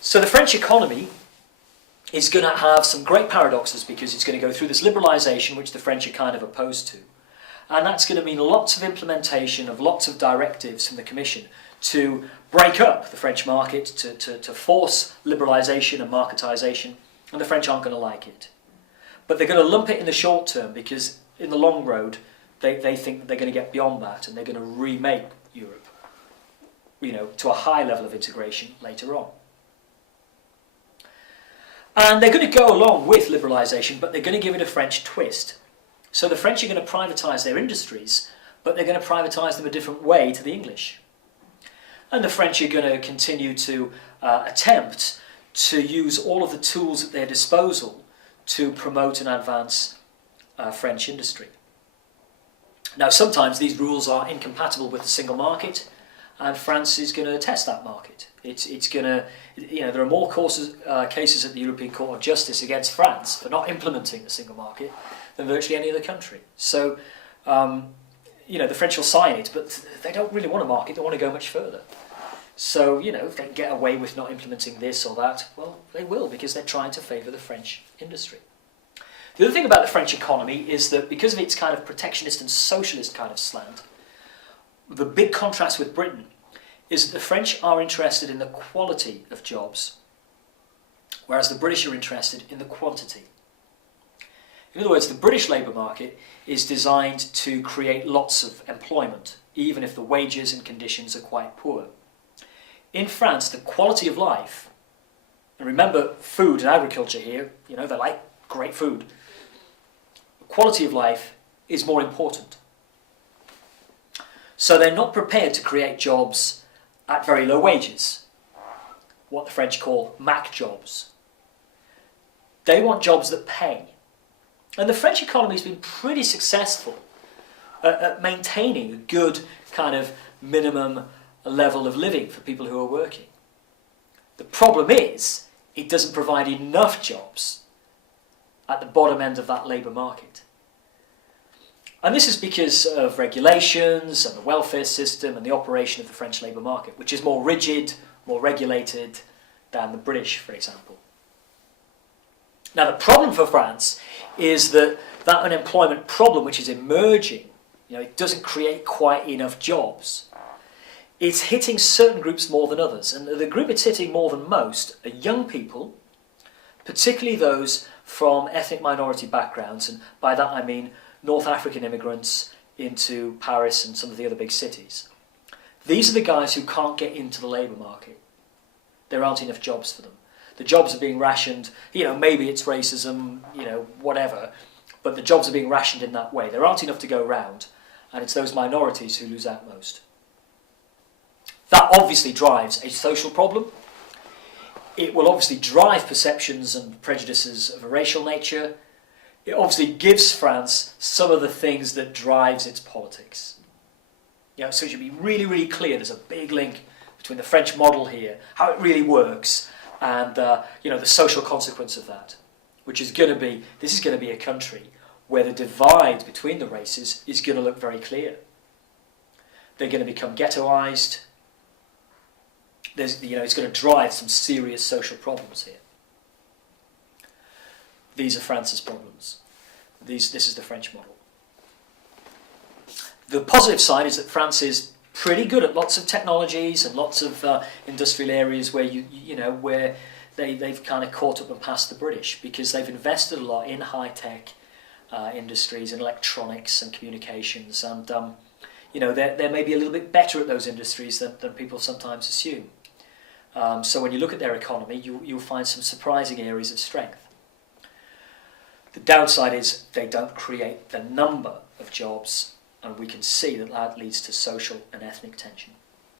So the French economy is going to have some great paradoxes because it's going to go through this liberalisation, which the French are kind of opposed to. And that's going to mean lots of implementation of lots of directives from the Commission to break up the French market, to force liberalisation and marketisation, and the French aren't going to like it. But they're going to lump it in the short term because in the long road they think that they're going to get beyond that and they're going to remake Europe, to a high level of integration later on. And they're going to go along with liberalisation, but they're going to give it a French twist. So the French are going to privatise their industries, but they're going to privatise them a different way to the English. And the French are going to continue to attempt to use all of the tools at their disposal to promote and advance French industry. Now, sometimes these rules are incompatible with the single market, and France is going to test that market. It's going to, there are more cases at the European Court of Justice against France for not implementing the single market than virtually any other country. So, the French will sign it, but they don't really want a market. They want to go much further. So, if they can get away with not implementing this or that, well, they will, because they're trying to favour the French industry. The other thing about the French economy is that because of its kind of protectionist and socialist kind of slant, the big contrast with Britain is that the French are interested in the quality of jobs, whereas the British are interested in the quantity. In other words, the British labour market is designed to create lots of employment, even if the wages and conditions are quite poor. In France, the quality of life, and remember food and agriculture here, they like great food. The quality of life is more important. So they're not prepared to create jobs at very low wages, what the French call Mac jobs. They want jobs that pay. And the French economy has been pretty successful at maintaining a good kind of minimum level of living for people who are working. The problem is, it doesn't provide enough jobs at the bottom end of that labour market. And this is because of regulations and the welfare system and the operation of the French labour market, which is more rigid, more regulated than the British, for example. Now, the problem for France is that unemployment problem, which is emerging, it doesn't create quite enough jobs. It's hitting certain groups more than others, and the group it's hitting more than most are young people, particularly those from ethnic minority backgrounds, and by that I mean North African immigrants into Paris and some of the other big cities. These are the guys who can't get into the labour market. There aren't enough jobs for them. The jobs are being rationed, maybe it's racism, whatever, but the jobs are being rationed in that way. There aren't enough to go round, and it's those minorities who lose out most. That obviously drives a social problem. It will obviously drive perceptions and prejudices of a racial nature. It obviously gives France some of the things that drives its politics. So it should be really, really clear there's a big link between the French model here, how it really works, and the social consequence of that, which is going to be, this is going to be a country where the divide between the races is going to look very clear. They're going to become ghettoised. It's going to drive some serious social problems here. These are France's problems. This is the French model. The positive side is that France is pretty good at lots of technologies and lots of industrial areas where where they've kind of caught up and passed the British, because they've invested a lot in high-tech industries and electronics and communications, and they're maybe a little bit better at those industries than people sometimes assume. So when you look at their economy, you'll find some surprising areas of strength. The downside is they don't create the number of jobs, and we can see that leads to social and ethnic tension.